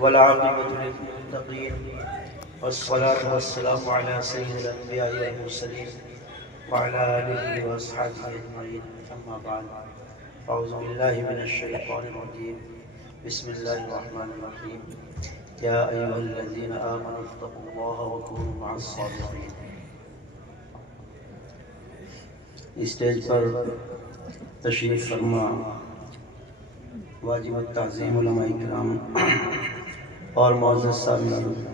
والعاقبة للمتقين والصلاة والسلام على سيد الأنبياء والمرسلين وعلى آله وأصحابه أجمعين أما بعد أعوذ بالله من الشيطان الرجيم بسم الله الرحمن الرحيم يا أيها الذين آمنوا اتقوا الله وكونوا مع الصادقين. اسٹیج پر تشریف فرما واجب التعظیم علماء کرام اور معزز سامعین،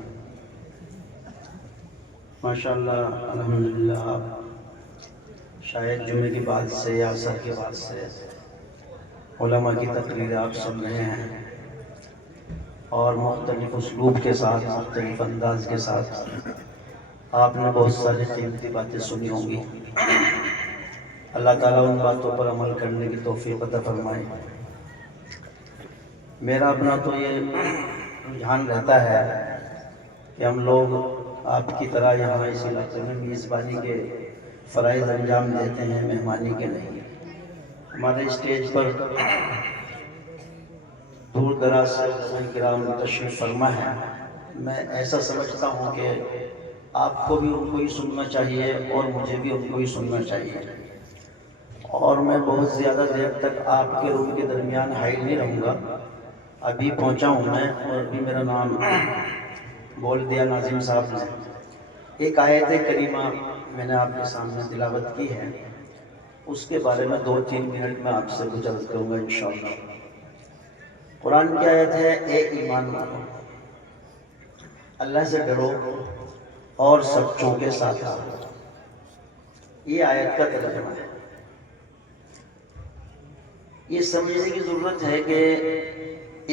ماشاءاللہ الحمدللہ شاید جمعے کے بعد سے یا عصر کے بعد سے علماء کی تقریر آپ سن رہے ہیں اور مختلف اسلوب کے ساتھ، مختلف انداز کے ساتھ آپ نے بہت ساری قیمتی باتیں سنی ہوں گی. اللہ تعالیٰ ان باتوں پر عمل کرنے کی توفیق عطا فرمائے. میرا اپنا تو یہ رجحان رہتا ہے کہ ہم لوگ آپ کی طرح یہاں اس علاقے میں میزبانی کے فرائض انجام دیتے ہیں، مہمانی کے نہیں. ہمارے اسٹیج پر دور دراز سے علماء کرام تشریف فرما ہے. میں ایسا سمجھتا ہوں کہ آپ کو بھی ان کو ہی سننا چاہیے اور مجھے بھی ان کو ہی سننا چاہیے، اور میں بہت زیادہ دیر تک آپ کے روم کے درمیان حائل نہیں رہوں گا. ابھی پہنچا ہوں میں اور ابھی میرا نام بول دیا ناظم صاحب نے. ایک آیت کریمہ میں نے آپ کے سامنے تلاوت کی ہے، اس کے بارے میں 2-3 منٹ میں آپ سے گزارش کروں گا انشاءاللہ. قرآن کی آیت ہے، اے ایمان والو اللہ سے ڈرو اور سچوں کے ساتھ رہو. یہ آیت کا ترجمہ ہے. یہ سمجھنے کی ضرورت ہے کہ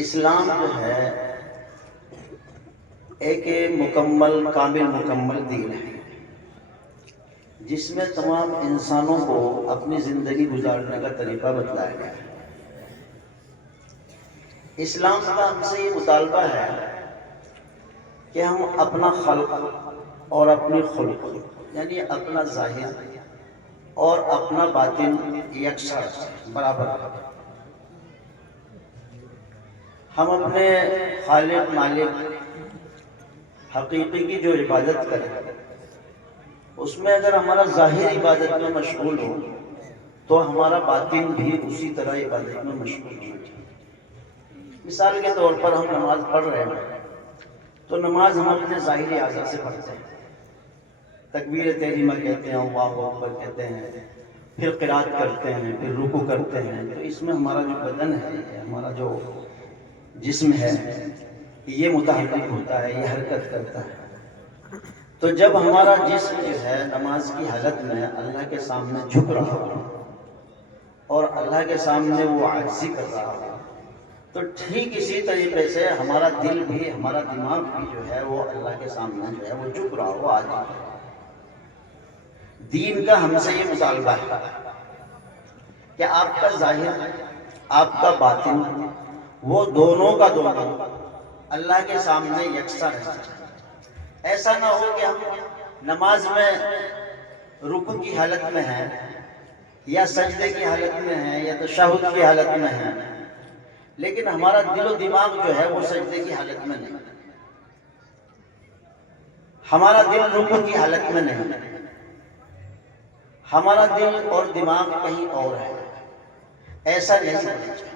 اسلام جو ہے ایک مکمل کامل مکمل دین ہے جس میں تمام انسانوں کو اپنی زندگی گزارنے کا طریقہ بتلایا گیا ہے. اسلام کا ہم سے یہ مطالبہ ہے کہ ہم اپنا خلق اور اپنی خلق یعنی اپنا ظاہر اور اپنا باطن یکساں برابر کریں. ہم اپنے خالق مالک حقیقی کی جو عبادت کریں اس میں اگر ہمارا ظاہر عبادت میں مشغول ہو تو ہمارا باطن بھی اسی طرح عبادت میں مشغول ہونا چاہیے. مثال کے طور پر ہم نماز پڑھ رہے ہیں تو نماز ہم اپنے ظاہری اعضاء سے پڑھتے ہیں. تکبیر تحریمہ کہتے ہیں، اللہ اکبر کہتے ہیں، پھر قرات کرتے ہیں، پھر رکوع کرتے ہیں. تو اس میں ہمارا جو بدن ہے، ہمارا جو جسم ہے، یہ متحرک ہوتا ہے، یہ حرکت کرتا ہے. تو جب ہمارا جسم جو ہے نماز کی حالت میں اللہ کے سامنے جھک رہا ہو اور اللہ کے سامنے وہ عاجزی کر رہا ہو، تو ٹھیک اسی طریقے سے ہمارا دل بھی، ہمارا دماغ بھی جو ہے وہ اللہ کے سامنے جو ہے وہ جھک رہا ہو، عاجز. دین کا ہم سے یہ مطالبہ ہے کہ آپ کا ظاہر، آپ کا باطن، وہ دونوں کا دونوں اللہ کے سامنے یکساں رہنا چاہیے. ایسا نہ ہو کہ ہم نماز میں رکوع کی حالت میں ہیں یا سجدے کی حالت میں ہیں یا تشہد کی حالت میں ہیں، لیکن ہمارا دل و دماغ جو ہے وہ سجدے کی حالت میں نہیں، ہمارا دل رکوع کی حالت میں نہیں، ہمارا دل اور دماغ کہیں اور ہے. ایسا نہیں ہونا چاہیے.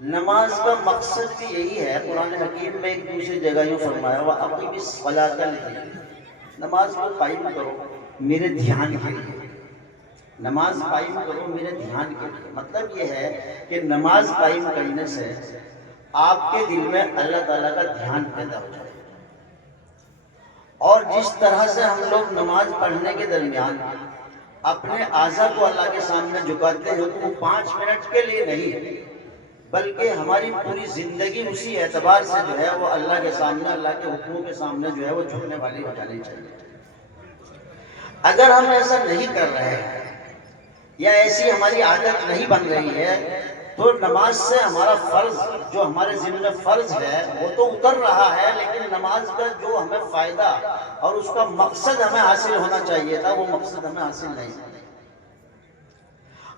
نماز کا مقصد بھی یہی ہے. قرآن حکیم میں ایک دوسری جگہ یوں فرمایا ہوا، اقیم الصلاۃ لذکری، نماز کو قائم کرو میرے دھیان کے لیے. نماز قائم کرو میرے دھیان کے لیے. مطلب یہ ہے کہ نماز قائم کرنے سے آپ کے دل میں اللہ تعالیٰ کا دھیان پیدا ہو جائے. اور جس طرح سے ہم لوگ نماز پڑھنے کے درمیان اپنے اعضاء کو اللہ کے سامنے جھکاتے ہیں تو وہ 5 منٹ کے لیے نہیں، بلکہ ہماری پوری زندگی اسی اعتبار سے جو ہے وہ اللہ کے سامنے، اللہ کے حکموں کے سامنے جو ہے وہ جھکنے والی ہو جانی چاہیے. اگر ہم ایسا نہیں کر رہے ہیں یا ایسی ہماری عادت نہیں بن رہی ہے تو نماز سے ہمارا فرض، جو ہمارے ذمہ میں فرض ہے وہ تو اتر رہا ہے، لیکن نماز کا جو ہمیں فائدہ اور اس کا مقصد ہمیں حاصل ہونا چاہیے تھا وہ مقصد ہمیں حاصل نہیں.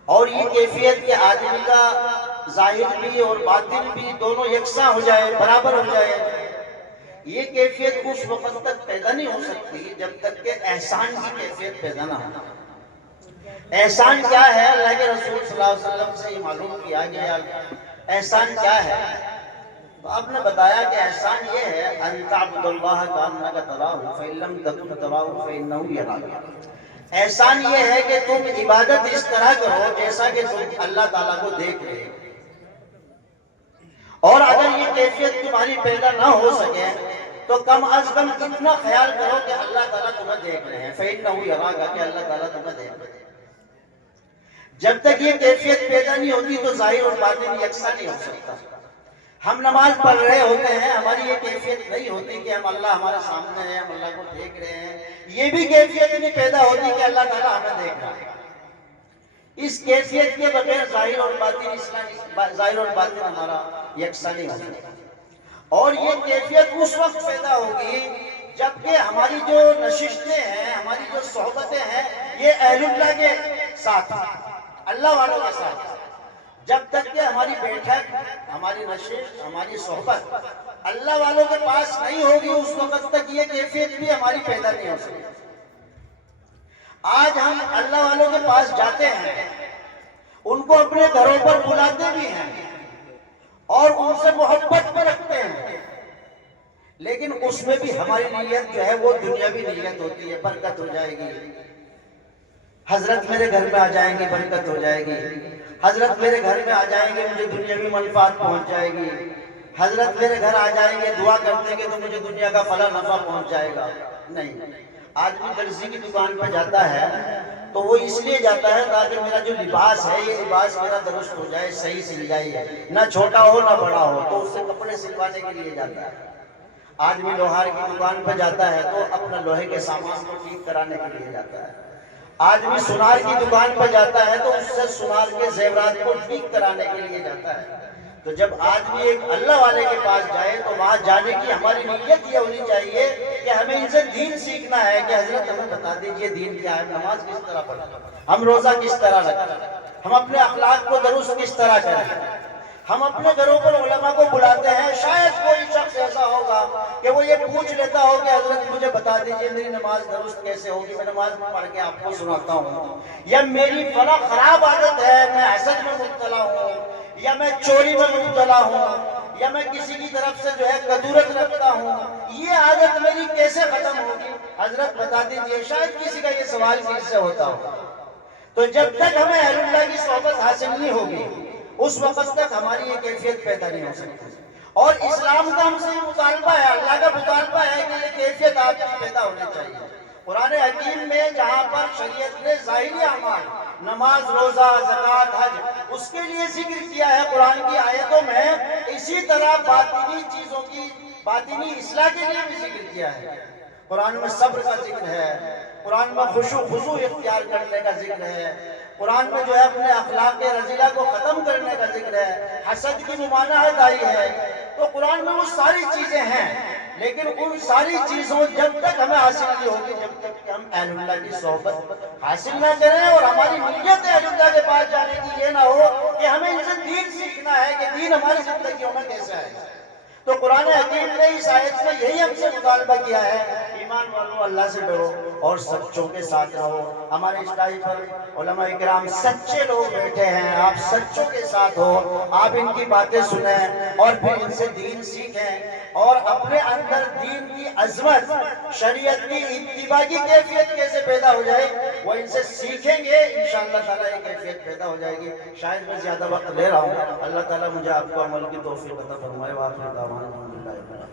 اور یہ کیفیت کہ آدمی کا ظاہر بھی اور باطن بھی دونوں یکساں ہو جائے، برابر ہو جائے، یہ کیفیت اس وقت تک پیدا نہیں ہو سکتی جب تک کہ احسان کی کیفیت پیدا نہ ہو۔ احسان کیا ہے؟ اللہ کے رسول صلی اللہ علیہ وسلم سے یہ معلوم کیا گیا احسان کیا ہے، تو آپ نے بتایا کہ احسان یہ ہے ان تعبد اللہ کانک تراہ فإن لم تکن تراہ فإنہ یراک۔ احسان یہ ہے کہ تم عبادت اس طرح کرو جیسا کہ تم اللہ تعالیٰ کو دیکھ رہے ہو، اور اگر یہ کیفیت تمہاری پیدا نہ ہو سکے تو کم از کم اتنا خیال کرو کہ اللہ تعالیٰ تمہیں دیکھ رہے ہیں، فإنہ یراک، کہ اللہ تعالیٰ تمہیں دیکھ رہے ہیں۔ جب تک یہ کیفیت پیدا نہیں ہوتی تو ظاہر اور باطن یکساں نہیں ہو سکتا۔ ہم نماز پڑھ رہے ہوتے ہیں، ہماری یہ کیفیت نہیں ہوتی کہ ہم اللہ ہمارے سامنے ہیں، ہم اللہ کو دیکھ رہے ہیں، یہ بھی کیفیت نہیں پیدا ہوتی کہ اللہ تعالیٰ ہمیں دیکھ رہا ہے۔ اس کیفیت کے بغیر ظاہر اور باطن ہمارا یکساں نہیں ہو سکتا۔ اور یہ کیفیت اس وقت پیدا ہوگی جبکہ ہماری جو نشستیں ہیں، ہماری جو صحبتیں ہیں، یہ اہل اللہ کے ساتھ ہیں، اللہ والوں کے ساتھ۔ جب تک کہ ہماری بیٹھک، ہماری نشست، ہماری صحبت اللہ والوں کے پاس نہیں ہوگی، اس وقت تک یہ کیفیت بھی ہماری پیدا نہیں ہو سکتی۔ آج ہم اللہ والوں کے پاس جاتے ہیں، ان کو اپنے گھروں پر بلاتے بھی ہیں اور ان سے محبت بھی رکھتے ہیں، لیکن اس میں بھی ہماری نیت جو ہے وہ دنیاوی نیت ہوتی ہے، برکت ہو جائے گی، حضرت میرے گھر میں آ جائیں گے برکت ہو جائے گی، حضرت میرے گھر میں آ جائیں گے مجھے دنیاوی منفعت پہنچ جائے گی، حضرت میرے گھر آ جائیں گے دعا کر دیں گے تو مجھے دنیا کا فلاں نفع پہنچ جائے گا۔ نہیں، آدمی درزی کی دکان پہ جاتا ہے تو وہ اس لیے جاتا ہے تاکہ میرا جو لباس ہے یہ لباس میرا درست ہو جائے، صحیح سل جائے، نہ چھوٹا ہو نہ بڑا ہو، تو اس سے کپڑے سلوانے کے لیے جاتا ہے۔ آدمی لوہار کی دکان پہ جاتا ہے تو اپنا لوہے کے سامان کو ٹھیک کرانے کے لیے جاتا ہے۔ آدمی سونار کی دکان پر جاتا ہے تو اس سے سونار کے زیورات کو ٹھیک کرانے کے لیے جاتا ہے۔ تو جب آدمی ایک اللہ والے کے پاس جائے تو وہاں جانے کی ہماری نیت یہ ہونی چاہیے کہ ہمیں ان سے دین سیکھنا ہے کہ حضرت ہمیں بتا دیجئے دین کیا ہے، نماز کس طرح پڑھیں، ہم روزہ کس طرح رکھیں، ہم اپنے اخلاق کو درست کس طرح کریں۔ ہم اپنے گھروں پر علماء کو بلاتے ہیں، شاید کوئی شخص ایسا ہوگا کہ وہ یہ پوچھ لیتا ہو کہ حضرت مجھے بتا دیجئے میری نماز درست کیسے ہوگی، میں نماز پڑھ کے آپ کو سناتا ہوں، یا میری فلاں خراب عادت ہے، میں حسد میں مبتلا ہوں، یا میں چوری میں مبتلا ہوں، یا میں کسی کی طرف سے جو ہے کدورت رکھتا ہوں، یہ عادت میری کیسے ختم ہوگی، حضرت بتا دیجئے۔ شاید کسی کا یہ سوال کس سے ہوتا ہو۔ تو جب تک ہمیں اہل اللہ کی صحبت حاصل نہیں ہوگی اس وقت تک ہماری یہ کیفیت پیدا نہیں ہو سکتی۔ اور اسلام کا ہم سے مطالبہ ہے، اللہ کا مطالبہ ہے کہ یہ کیفیت آپ کی پیدا ہونی چاہیے۔ قرآن حکیم میں جہاں پر شریعت نے ظاہری اعمال، نماز، روزہ، زکوٰۃ، حج، اس کے لیے ذکر کیا ہے قرآن کی آیتوں میں، اسی طرح باطنی چیزوں کی باطنی اصلاح کے لیے بھی ذکر کیا ہے۔ قرآن میں صبر کا ذکر ہے، قرآن میں خشوع خضوع اختیار کرنے کا ذکر ہے، قرآن میں جو ہے اپنے اخلاق رذیلہ کو ختم کرنے کا ذکر ہے، حسد کی ممانعت آئی ہے۔ تو قرآن میں وہ ساری چیزیں ہیں، لیکن ان ساری چیزوں جب تک ہمیں حاصل نہیں ہوگی جب تک کہ ہم اہل اللہ کی صحبت حاصل نہ کریں، اور ہماری نیت اہل اللہ کے پاس جانے کی یہ نہ ہو کہ ہمیں ان سے دین سیکھنا ہے کہ دین ہماری زندگیوں میں کیسا ہے۔ تو قرآن حکیم نے اس آیت میں یہی ہم سے مطالبہ کیا ہے، ایمان والو اللہ سے ڈرو اور سچوں کے ساتھ رہو۔ ہمارے اسٹائی پر علماء اکرام سچے لوگ بیٹھے ہیں، آپ سچوں کے ساتھ ہو، آپ ان کی باتیں سنیں اور پھر ان سے دین سیکھیں، اور اپنے اندر دین کی عظمت، شریعت کی اتباع کی کیفیت کیسے پیدا ہو جائے وہ ان سے سیکھیں گے، انشاءاللہ تعالیٰ یہ کیفیت پیدا ہو جائے گی۔ شاید میں زیادہ وقت لے رہا ہوں، اللہ تعالیٰ مجھے آپ کو عمل کی توفیق عطا فرمائے۔ وآخر دعوانا الحمدللہ۔